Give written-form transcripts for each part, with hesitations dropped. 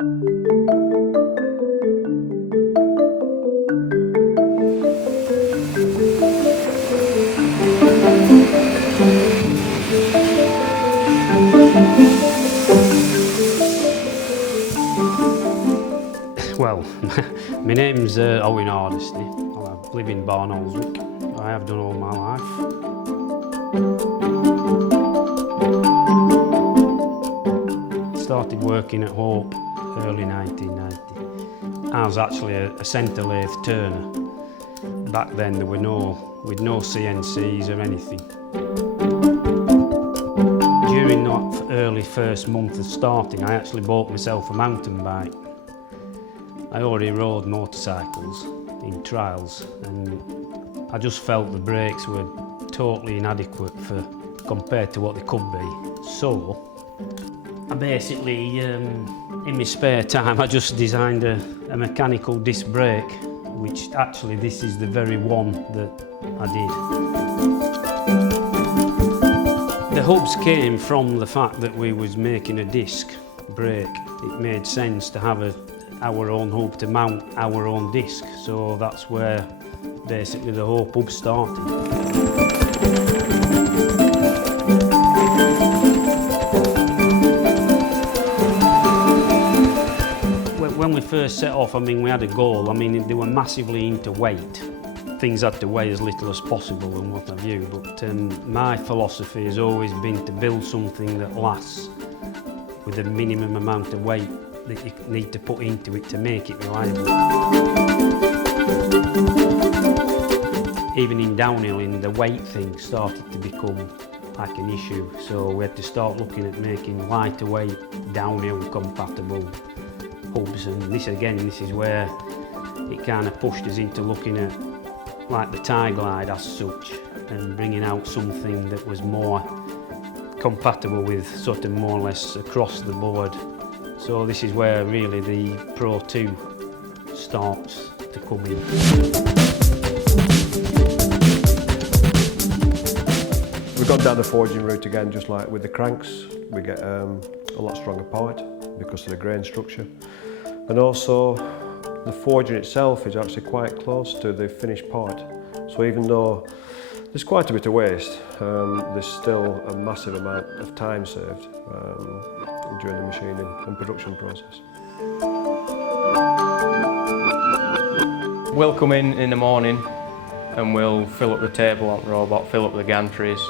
Well, my name's Owen Hardesty. I live in Barnoldswick. I have done all my life. Started working at Hope early 1990. I was actually a centre lathe turner. Back then there were with no CNCs or anything. During that early first month of starting, I actually bought myself a mountain bike. I already rode motorcycles in trials and I just felt the brakes were totally inadequate compared to what they could be. So I basically, in my spare time, I just designed a mechanical disc brake, which actually this is the very one that I did. The hubs came from the fact that we was making a disc brake. It made sense to have our own hub to mount our own disc, so that's where basically the whole hub started. When we first set off, I mean, we had a goal. I mean, they were massively into weight. Things had to weigh as little as possible and what have you, but my philosophy has always been to build something that lasts with a minimum amount of weight that you need to put into it to make it reliable. Even in downhilling, the weight thing started to become like an issue, so we had to start looking at making lighter weight, downhill compatible hubs, and this is where it kind of pushed us into looking at like the tie glide as such and bringing out something that was more compatible with sort of more or less across the board. So this is where really the Pro 2 starts to come in. We've gone down the forging route again, just like with the cranks. We get a lot stronger part because of the grain structure. And also the forging itself is actually quite close to the finished part. So even though there's quite a bit of waste, there's still a massive amount of time saved during the machining and production process. We'll come in the morning and we'll fill up the table on the robot, fill up the gantries,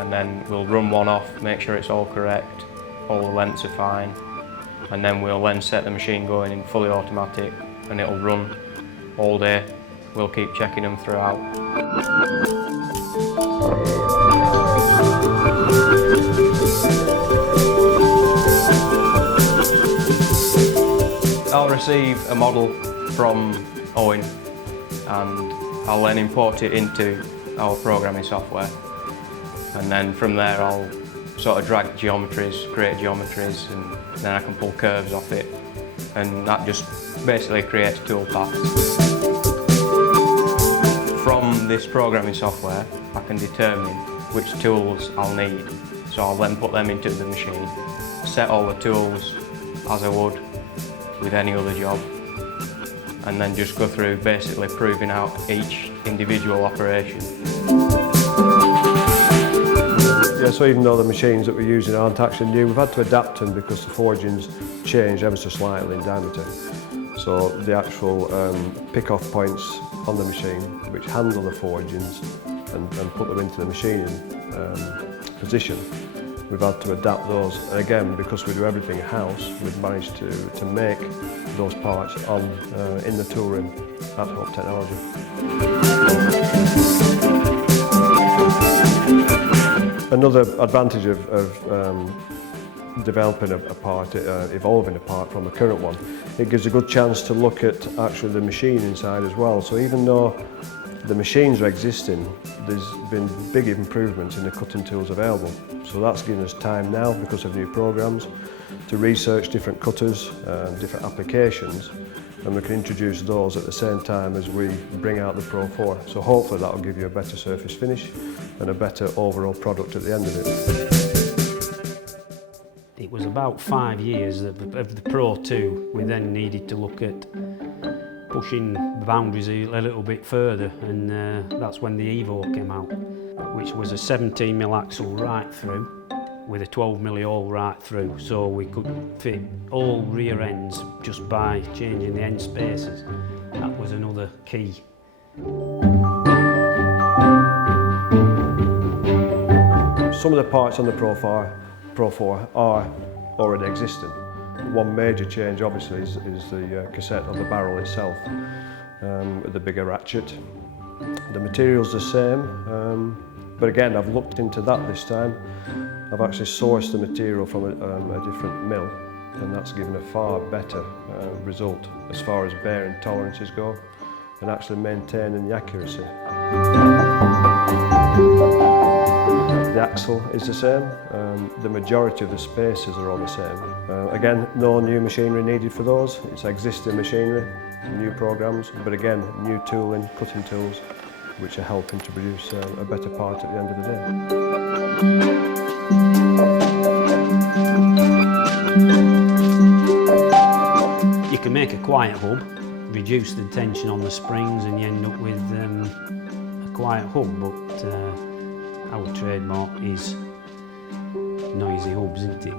and then we'll run one off, make sure it's all correct, all the lengths are fine, and then we'll then set the machine going in fully automatic and it'll run all day. We'll keep checking them throughout. I'll receive a model from Owen and I'll then import it into our programming software, and then from there I'll sort of drag geometries, create geometries, and then I can pull curves off it, and that just basically creates tool paths. From this programming software I can determine which tools I'll need, so I'll then put them into the machine, set all the tools as I would with any other job, and then just go through basically proving out each individual operation. Yeah, so even though the machines that we're using aren't actually new, we've had to adapt them because the forging's changed ever so slightly in diameter. So the actual pick-off points on the machine which handle the forgings and put them into the machining position, we've had to adapt those. And again, because we do everything in-house, we've managed to make those parts in the tool room at Hope Technology. Another advantage of developing a part, evolving a part from the current one, it gives a good chance to look at actually the machine inside as well. So even though the machines are existing, there's been big improvements in the cutting tools available. So that's given us time now, because of new programs, to research different cutters and different applications, and we can introduce those at the same time as we bring out the Pro 4. So hopefully that will give you a better surface finish and a better overall product at the end of it. was about 5 years of the Pro 2. We then needed to look at pushing the boundaries a little bit further, and that's when the Evo came out, which was a 17mm axle right through with a 12mm hole right through, so we could fit all rear ends just by changing the end spaces. That was another key. Some of the parts on the Pro 4 are already existing. One major change obviously is the cassette of the barrel itself, the bigger ratchet. The material's the same, but again I've looked into that this time. I've actually sourced the material from a different mill, and that's given a far better result as far as bearing tolerances go and actually maintaining the accuracy. The axle is the same, the majority of the spacers are all the same. Again, no new machinery needed for those, it's existing machinery, new programs, but again, new tooling, cutting tools, which are helping to produce a better part at the end of the day. You can make a quiet hub, reduce the tension on the springs, and you end up with a quiet hub, but our trademark is noisy hubs, isn't it?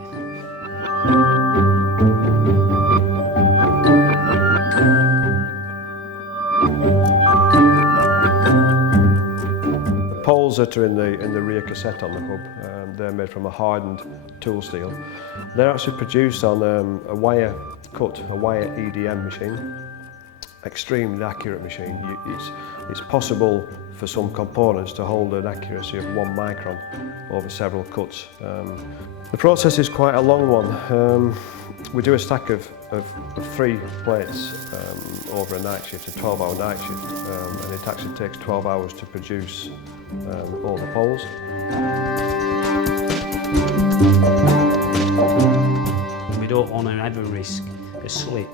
The poles that are in the rear cassette on the hub, they're made from a hardened tool steel. They're actually produced on a wire cut, a wire EDM machine. Extremely accurate machine. It's possible for some components to hold an accuracy of 1 micron over several cuts. The process is quite a long one. We do a stack of 3 plates over a night shift, a 12-hour night shift, and it actually takes 12 hours to produce all the poles. We don't want to ever risk a slip.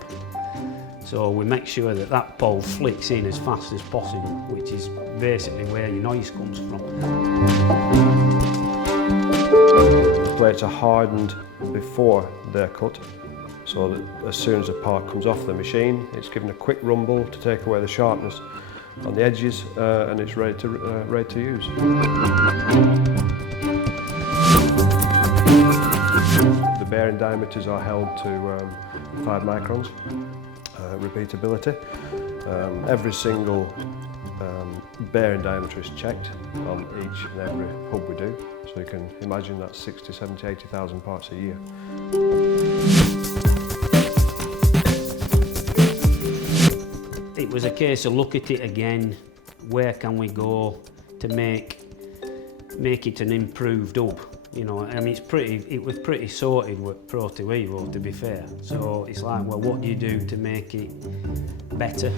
So we make sure that that pole flicks in as fast as possible, which is basically where your noise comes from. The plates are hardened before they're cut, so that as soon as the part comes off the machine, it's given a quick rumble to take away the sharpness on the edges, and it's ready to use. The bearing diameters are held to 5 microns. Repeatability. Every single bearing diameter is checked on each and every hub we do, so you can imagine that's 60, 70, 80,000 parts a year. It was a case of look at it again, where can we go to make it an improved hub. You know, I mean, it was pretty sorted with Pro 2 Evo, to be fair. So it's like, well, what do you do to make it better?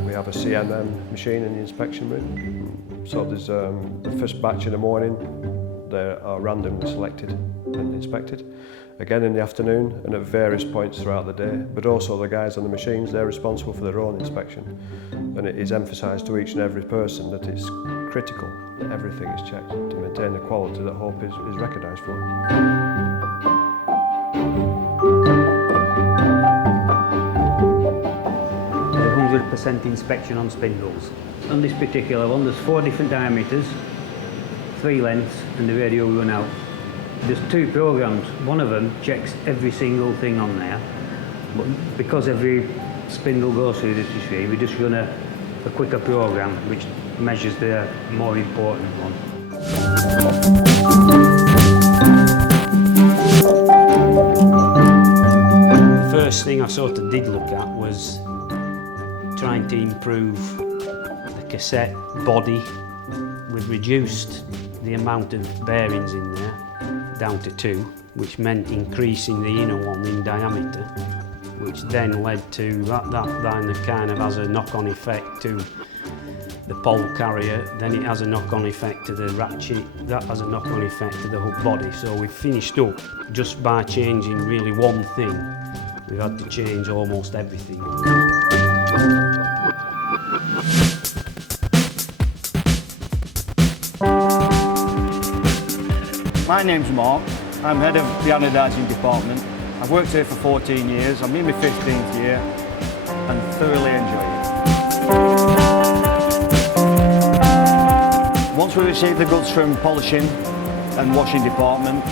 We have a CMM machine in the inspection room. So there's the first batch in the morning, they are randomly selected and inspected. Again in the afternoon and at various points throughout the day, but also the guys on the machines, they're responsible for their own inspection. And it is emphasised to each and every person that it's critical that everything is checked to maintain the quality that Hope is recognised for. 100% inspection on spindles. On this particular one, there's 4 different diameters, 3 lengths, and the radio run out. There's 2 programs. One of them checks every single thing on there, but because every spindle goes through this machine, we just run a quicker program which measures the more important one. The first thing I sort of did look at was trying to improve the cassette body. We've reduced the amount of bearings in there down to 2, which meant increasing the inner one in diameter, which then led to that then kind of has a knock-on effect to the pole carrier, then it has a knock-on effect to the ratchet, that has a knock-on effect to the hub body. So we've finished up just by changing really one thing. We've had to change almost everything. My name's Mark. I'm head of the anodising department. I've worked here for 14 years. I'm in my 15th year and thoroughly enjoy it. Once we receive the goods from polishing and washing department,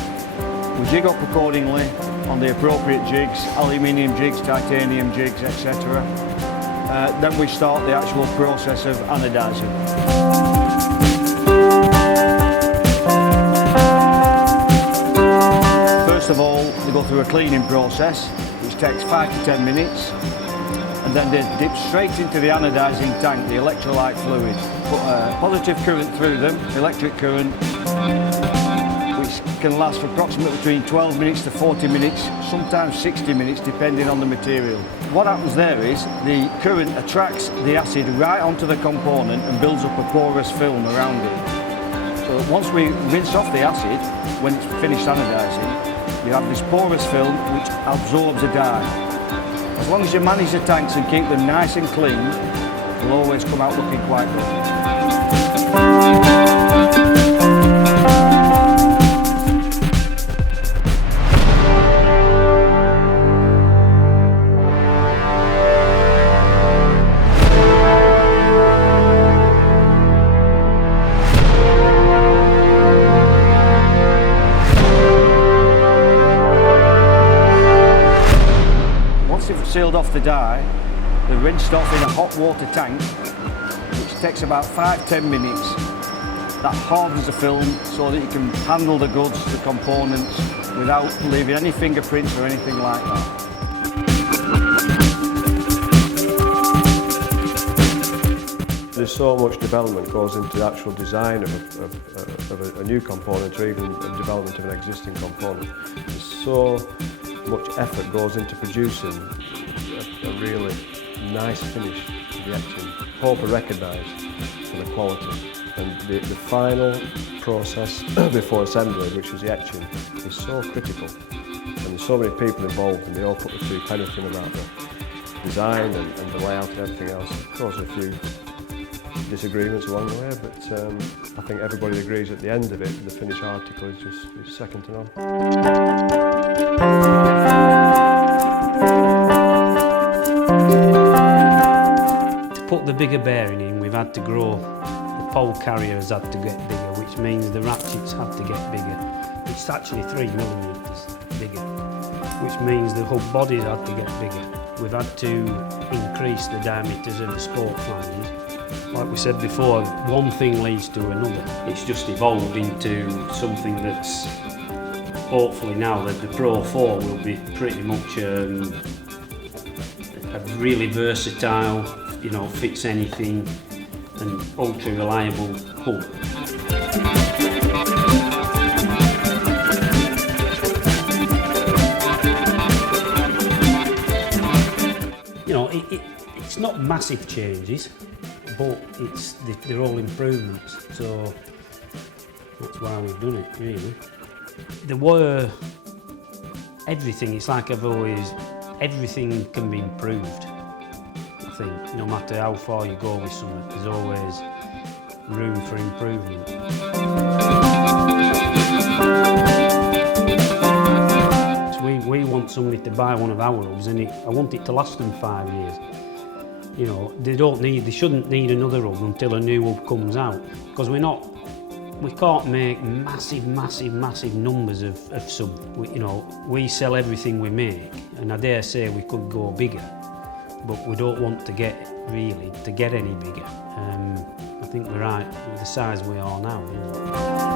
we jig up accordingly on the appropriate jigs, aluminium jigs, titanium jigs, etc. Then we start the actual process of anodising. First of all, they go through a cleaning process, which takes 5 to 10 minutes, and then they dip straight into the anodising tank, the electrolyte fluid. Put a positive current through them, electric current, which can last for approximately between 12 minutes to 40 minutes, sometimes 60 minutes, depending on the material. What happens there is the current attracts the acid right onto the component and builds up a porous film around it. So once we rinse off the acid, when it's finished anodising, you have this porous film which absorbs the dye. As long as you manage the tanks and keep them nice and clean, they'll always come out looking quite good. Once you've sealed off the dye, they're rinsed off in a hot water tank, which takes about 5–10 minutes. That hardens the film so that you can handle the goods, the components, without leaving any fingerprints or anything like that. There's so much development goes into the actual design of a new component, or even the development of an existing component. There's so much effort goes into producing a really nice finish to the etching. Hope are recognised for the quality, and the final process before assembly, which is the etching, is so critical. And there's so many people involved, and they all put the two pennies in about the design and the layout and everything else. Of course, a few disagreements along the way, but I think everybody agrees at the end of it, the finished article is second to none. To put the bigger bearing in, we've had to grow. The pole carrier has had to get bigger, which means the ratchets had to get bigger. It's actually 3mm bigger, which means the hub bodies had to get bigger. We've had to increase the diameters of the spoke flanges. Like we said before, one thing leads to another. It's just evolved into something that's hopefully now that the Pro 4 will be pretty much a really versatile, you know, fits anything and ultra reliable hub. You know, it's not massive changes, but they're all improvements, so that's why we've done it, really. There were everything, it's like I've always, everything can be improved, I think. No matter how far you go with something, there's always room for improvement. So we want somebody to buy one of our hubs, and I want it to last them 5 years. You know, they shouldn't need another hub until a new hub comes out, because we can't make massive numbers of something. You know, we sell everything we make, and I dare say we could go bigger, but we don't want to get any bigger. I think we're right with the size we are now. You know.